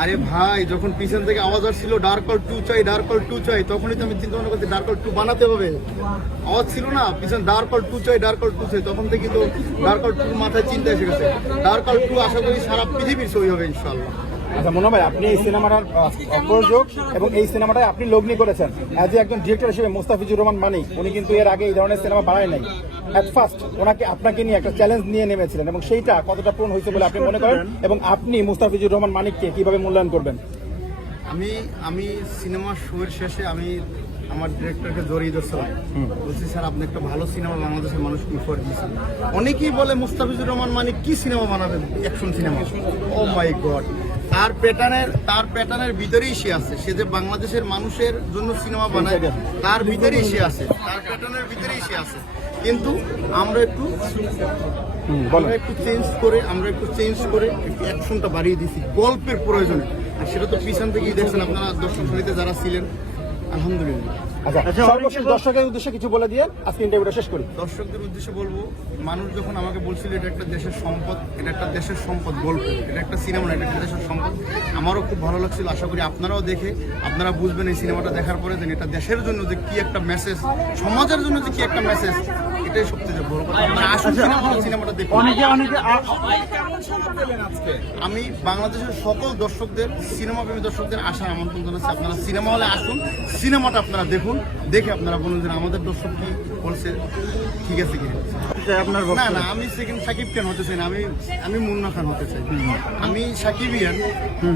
আরে ভাই, যখন পিছন থেকে আওয়াজ আসছিল ডার্ক কল টু চাই ডার্ক কল টু চাই, তখনই তো আমি চিন্তা ভাবনা করছি ডার্ক কল টু বানাতে হবে। আওয়াজ ছিল না, পিছন ডার্ক কল টু চাই ডার্ক কল টু চাই, তখন থেকে তো ডার্ক কল টু মাথায় চিন্তা এসে গেছে। ডার্ক কল টু আশা করি সারা পৃথিবীর সই হবে ইনশাল্লাহ আচ্ছা মনে ভাই আপনি এই সিনেমাটার প্রযোজক এবং এই সিনেমাটায় আপনি লগ্নি করেছেন। অ্যাজ এ একজন ডিরেক্টর হিসেবে মুস্তাফিজুর রহমান মানিক উনি কিন্তু এর আগে এই ধরনের সিনেমা বানায় নাই। অ্যাট ফার্স্ট ওনাকে আপনাকে নিয়ে একটা চ্যালেঞ্জ নিয়ে নেমেছিলেন এবং সেইটা কতটা পূরণ হয়েছে বলে আপনি মনে করেন? এবং আপনি মুস্তাফিজুর রহমান মানিককে কীভাবে মূল্যায়ন করবেন? আমি আমি সিনেমা শোয়ের শেষে আমি আমার ডিরেক্টরকে জড়িয়ে ধরছিলাম। বলছি স্যার আপনি একটা ভালো সিনেমা বাংলাদেশের মানুষ উপহার দিয়েছেন? অনেকেই বলে মুস্তাফিজুর রহমান মানে কি সিনেমা বানাবেন? Action cinema. O my god তার প্যাটার্নের তার প্যাটার্নের ভিতরেই সে আছে। সে যে বাংলাদেশের মানুষের জন্য সিনেমা বানায় তার ভিতরেই সে আছে। তার প্যাটার্নের ভিতরেই সে আছে। কিন্তু আমরা একটু আমরা একটু চেঞ্জ করে আমরা একটু চেঞ্জ করে একটু অ্যাকশনটা বাড়িয়ে দিছি গল্পের প্রয়োজনে। আর সেটা তো পিছন থেকেই দেখছেন আপনারা দর্শক শ্রেণীতে যারা ছিলেন আলহামদুলিল্লাহ। আচ্ছা সর্বশেষ দর্শকের উদ্দেশ্যে কিছু বলে দিয়ে আজকে ইন্টারভিউটা শেষ করি। দর্শকদের উদ্দেশ্যে বলব মানুষ যখন আমাকে বলছিল এটা একটা দেশের সম্পদ এটা একটা দেশের সম্পদ গল্প এটা একটা সিনেমা এটা একটা দেশের সম্পদ। আমারও খুব ভালো লাগছিল আশা করি আপনারাও দেখে আপনারা বুঝবেন এই সিনেমাটা দেখার পরে যে এটা দেশের জন্য যে কি একটা মেসেজ সমাজের জন্য যে কি একটা মেসেজ এটাই সবচেয়ে বড় কথা। আপনারা আসুন সিনেমা সিনেমাটা দেখুন। অনেকে অনেকে আমি বাংলাদেশের সকল দর্শকদের সিনেমা প্রেমী দর্শকদের আসার আমন্ত্রণ জানাচ্ছি আপনারা সিনেমা হলে আসুন সিনেমাটা আপনারা দেখুন। দেখে আপনারা বলুন যে আমাদের দর্শক কি বলছে ঠিক আছে কি আপনার না না আমি সেকেন্ড সাকিব খান হতে চাই না আমি আমি মুন্না খান হতে চাই। আমি সাকিবিয়ান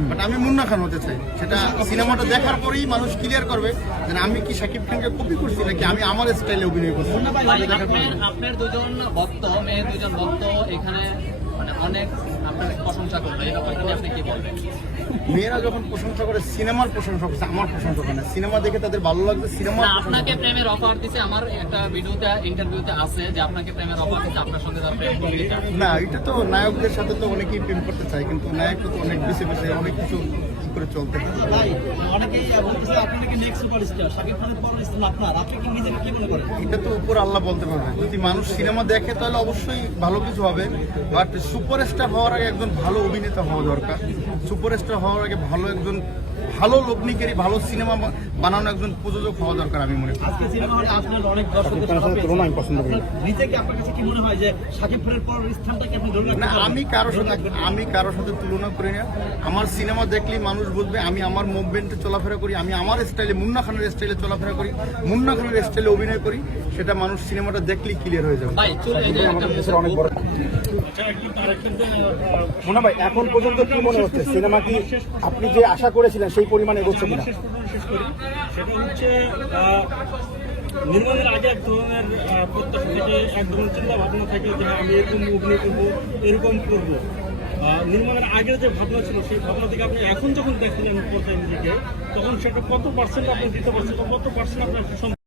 বাট আমি মুন্না খান হতে চাই। সেটা সিনেমাটা দেখার পরেই মানুষ ক্লিয়ার করবে যে আমি কি সাকিব খানকে কপি করছি নাকি আমি আমার স্টাইলে অভিনয় করছি। আপনার আপনার দুজন ভক্ত মেয়ের দুজন ভক্ত এখানে মানে অনেক আপনার প্রশংসা করল এই ব্যাপারটা আপনি কি বলবেন? মেয়েরা যখন প্রশংসা করে সিনেমার প্রশংসা করছে আমার প্রশংসা করে না। সিনেমা দেখে তাদের ভালো লাগছে সিনেমা আপনাকে প্রেমের অফার দিছে আমার একটা ভিডিওতে ইন্টারভিউতে আছে যে আপনাকে প্রেমের অফার দিছে আপনার সঙ্গে তার প্রেম না এটা তো নায়কদের সাথে তো অনেকেই প্রেম করতে চায় কিন্তু নায়ক তো অনেক বেশি বেশি অনেক কিছু করে চলতে ভাই অনেকেই বলতেছে আপনি নাকি নেক্সট সুপারস্টার? শাকিব খানের পর স্থান আপনার আপনি কি নিজেকে কি মনে করেন? এটা তো উপর আল্লাহ বলতে পারবে। যদি মানুষ সিনেমা দেখে তাহলে অবশ্যই ভালো কিছু হবে। বাট সুপারস্টার হওয়ার আগে একজন ভালো অভিনেতা হওয়া দরকার। সুপারস্টার হওয়ার আগে ভালো একজন ভালো লগ্নিকারী ভালো সিনেমা বানানো একজন প্রযোজক হওয়া দরকার আমি মনে করি। আজকে সিনেমা হলে আপনার অনেক আমি পছন্দ করি নিজেকে আপনার কাছে কি মনে হয় যে শাকিব খানের পর স্থানটা আপনি ধরে না আমি কারোর সাথে আমি কারোর সাথে তুলনা করি না। আমার সিনেমা দেখলেই মানুষ বুঝবে আমি আমার মুভমেন্টে চলাফেরা করি আমি আমার স্টাইলে মুন্না খানের স্টাইলে চলাফেরা করি মুন্না খানের স্টাইলে অভিনয় করি সেটা মানুষ সিনেমাটা দেখলেই ক্লিয়ার হয়ে যাবে। ভাই চলে একটা অনেক বড় মোনা ভাই, এখন পর্যন্ত কি মনে হচ্ছে? সিনেমা কি আপনি যে আশা করেছিলেন সেই পরিমাণে এগোচ্ছে কিনা? সেটা হচ্ছে নির্মাণের আগে এক ধরনের প্রত্যাশা থেকে, এক ধরনের চিন্তা ভাবনা থাকে যে আমি এরকম অভিনয় করব, এরকম করব। নির্মাণের আগের যে ভাবনা ছিল, সেই ভাবনা থেকে আপনি এখন যখন দেখলেন পর্যায়ে নিজেকে, তখন সেটা কত পার্সেন্ট আপনি দিতে পারছেন কত পার্সেন্ট আপনার